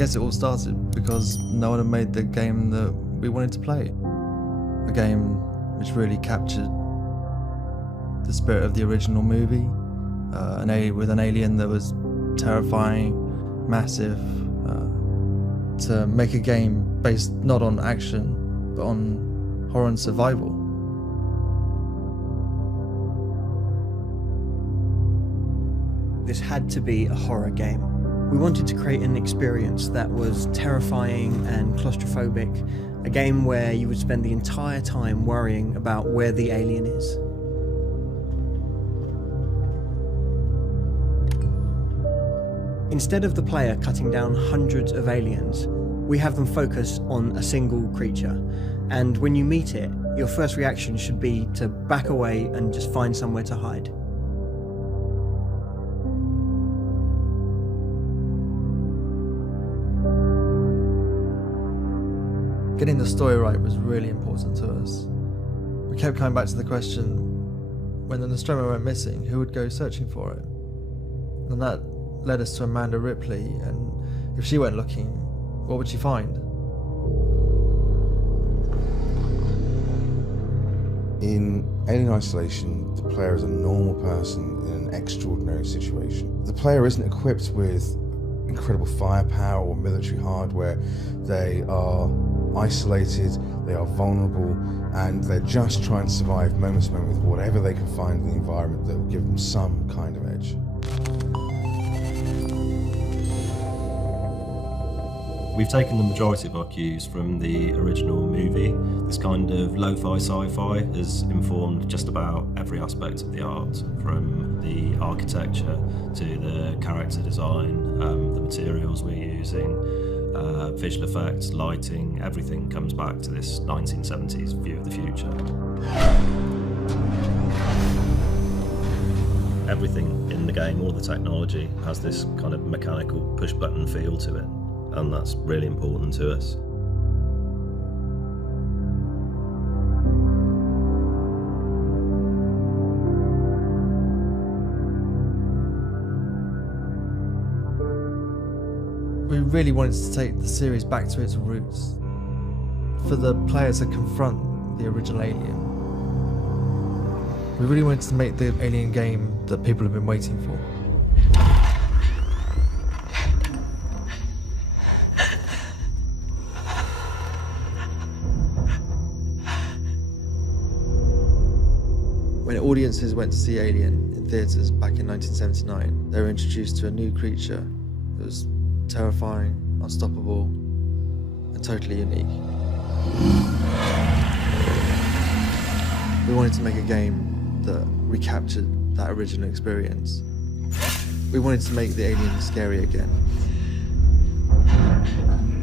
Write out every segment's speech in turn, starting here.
guess it all started because no one had made the game that we wanted to play. A game which really captured the spirit of the original movie, with an alien that was terrifying, massive, to make a game based not on action, but on horror and survival. This had to be a horror game. We wanted to create an experience that was terrifying and claustrophobic, a game where you would spend the entire time worrying about where the alien is. Instead of the player cutting down hundreds of aliens, we have them focus on a single creature. And when you meet it, your first reaction should be to back away and just find somewhere to hide. Getting the story right was really important to us. We kept coming back to the question, when the Nostromo went missing, who would go searching for it? And that led us to Amanda Ripley, and if she went looking, what would she find? In Alien Isolation, the player is a normal person in an extraordinary situation. The player isn't equipped with incredible firepower or military hardware. They are isolated, they are vulnerable, and they're just trying to survive moment to moment with whatever they can find in the environment that will give them some kind of edge. We've taken the majority of our cues from the original movie. This kind of lo-fi sci-fi has informed just about every aspect of the art, from the architecture to the character design, the materials we're using, visual effects, lighting. Everything comes back to this 1970s view of the future. Everything in the game, all the technology, has this kind of mechanical push-button feel to it, and that's really important to us. We really wanted to take the series back to its roots, for the player to confront the original alien. We really wanted to make the Alien game that people have been waiting for. When audiences went to see Alien in theatres back in 1979, they were introduced to a new creature that was terrifying, unstoppable, and totally unique. We wanted to make a game that recaptured that original experience. We wanted to make the alien scary again.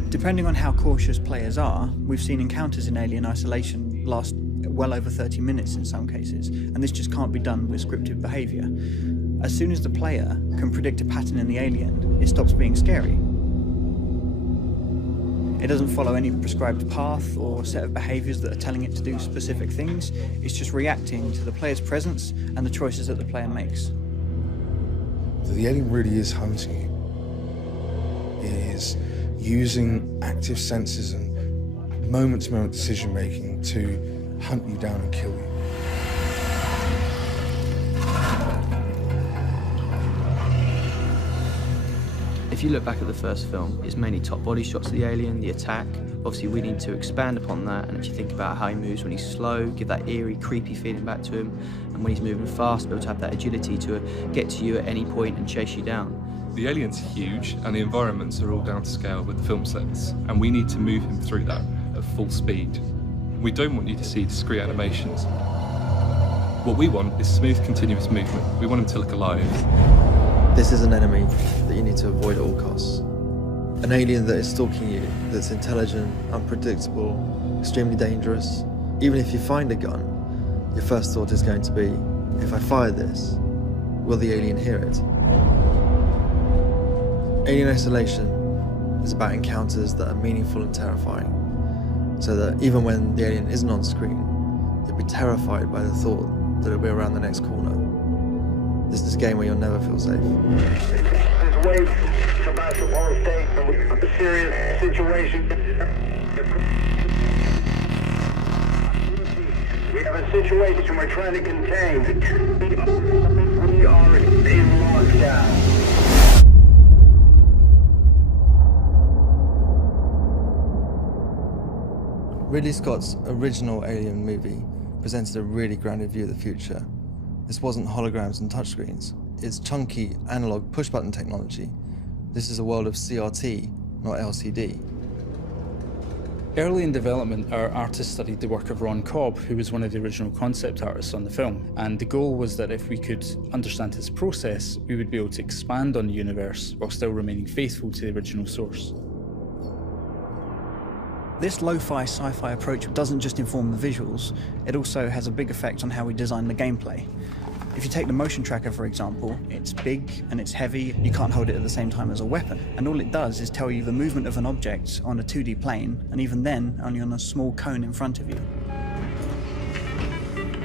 Depending on how cautious players are, we've seen encounters in Alien Isolation last well over 30 minutes in some cases, and this just can't be done with scripted behaviour. As soon as the player can predict a pattern in the alien, it stops being scary. It doesn't follow any prescribed path or set of behaviours that are telling it to do specific things. It's just reacting to the player's presence and the choices that the player makes. The alien really is hunting you. It is using active senses and moment-to-moment decision-making to hunt you down and kill you. If you look back at the first film, it's mainly top body shots of the alien, the attack. Obviously we need to expand upon that, and if you think about how he moves when he's slow, give that eerie, creepy feeling back to him, and when he's moving fast, be able to have that agility to get to you at any point and chase you down. The alien's huge, and the environments are all down to scale with the film sets, and we need to move him through that at full speed. We don't want you to see discrete animations. What we want is smooth, continuous movement. We want him to look alive. This is an enemy that you need to avoid at all costs. An alien that is stalking you, that's intelligent, unpredictable, extremely dangerous. Even if you find a gun, your first thought is going to be, if I fire this, will the alien hear it? Alien Isolation is about encounters that are meaningful and terrifying, so that even when the alien isn't on screen, you'll be terrified by the thought that it'll be around the next corner. This is a game where you'll never feel safe. away from Sebastopol State and a serious situation. We have a situation we're trying to contain. We are in lockdown. Ridley Scott's original Alien movie presented a really grounded view of the future. This wasn't holograms and touchscreens. It's chunky, analog push-button technology. This is a world of CRT, not LCD. Early in development, our artists studied the work of Ron Cobb, who was one of the original concept artists on the film. And the goal was that if we could understand his process, we would be able to expand on the universe while still remaining faithful to the original source. This lo-fi sci-fi approach doesn't just inform the visuals, it also has a big effect on how we design the gameplay. If you take the motion tracker, for example, it's big and it's heavy, you can't hold it at the same time as a weapon. And all it does is tell you the movement of an object on a 2D plane, and even then, only on a small cone in front of you.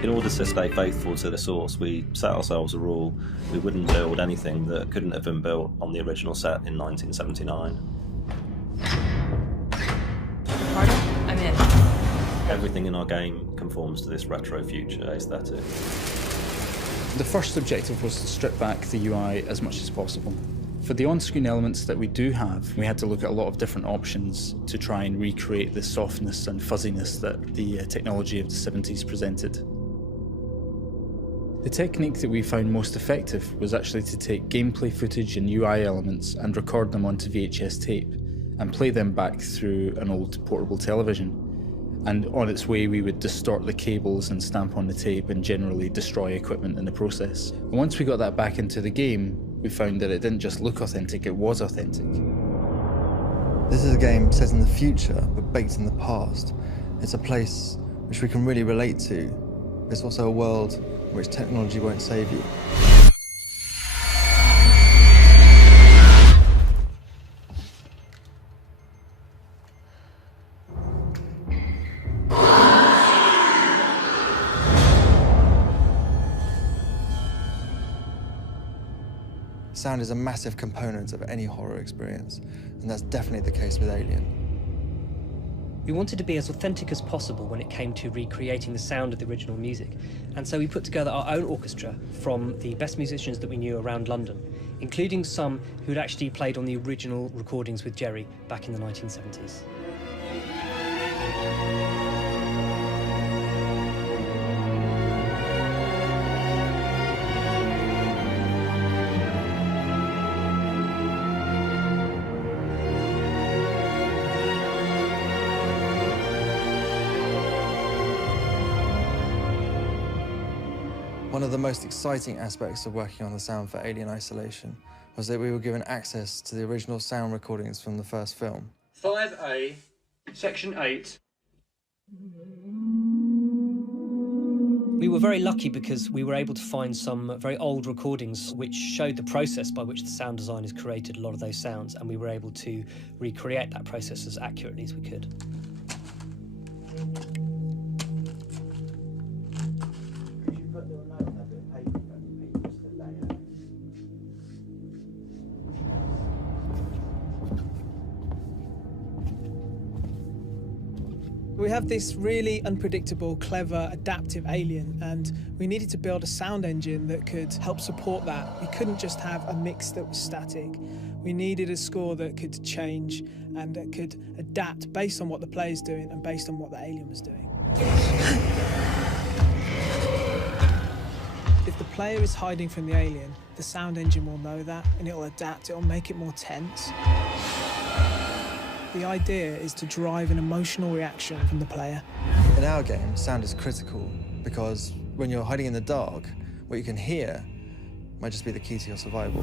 In order to stay faithful to the source, we set ourselves a rule: we wouldn't build anything that couldn't have been built on the original set in 1979. I'm in. Everything in our game conforms to this retro future aesthetic. The first objective was to strip back the UI as much as possible. For the on-screen elements that we do have, we had to look at a lot of different options to try and recreate the softness and fuzziness that the technology of the 70s presented. The technique that we found most effective was actually to take gameplay footage and UI elements and record them onto VHS tape and play them back through an old portable television. And on its way, we would distort the cables and stamp on the tape and generally destroy equipment in the process. And once we got that back into the game, we found that it didn't just look authentic, it was authentic. This is a game set in the future, but baked in the past. It's a place which we can really relate to. It's also a world in which technology won't save you. Sound is a massive component of any horror experience, and that's definitely the case with Alien. We wanted to be as authentic as possible when it came to recreating the sound of the original music, and so we put together our own orchestra from the best musicians that we knew around London, including some who'd actually played on the original recordings with Jerry back in the 1970s. One of the most exciting aspects of working on the sound for Alien Isolation was that we were given access to the original sound recordings from the first film. 5A, Section 8. We were very lucky because we were able to find some very old recordings which showed the process by which the sound designers created a lot of those sounds, and we were able to recreate that process as accurately as we could. We have this really unpredictable, clever, adaptive alien, and we needed to build a sound engine that could help support that. We couldn't just have a mix that was static. We needed a score that could change and that could adapt based on what the player's doing and based on what the alien was doing. If the player is hiding from the alien, the sound engine will know that and it'll adapt, it'll make it more tense. The idea is to drive an emotional reaction from the player. In our game, sound is critical because when you're hiding in the dark, what you can hear might just be the key to your survival.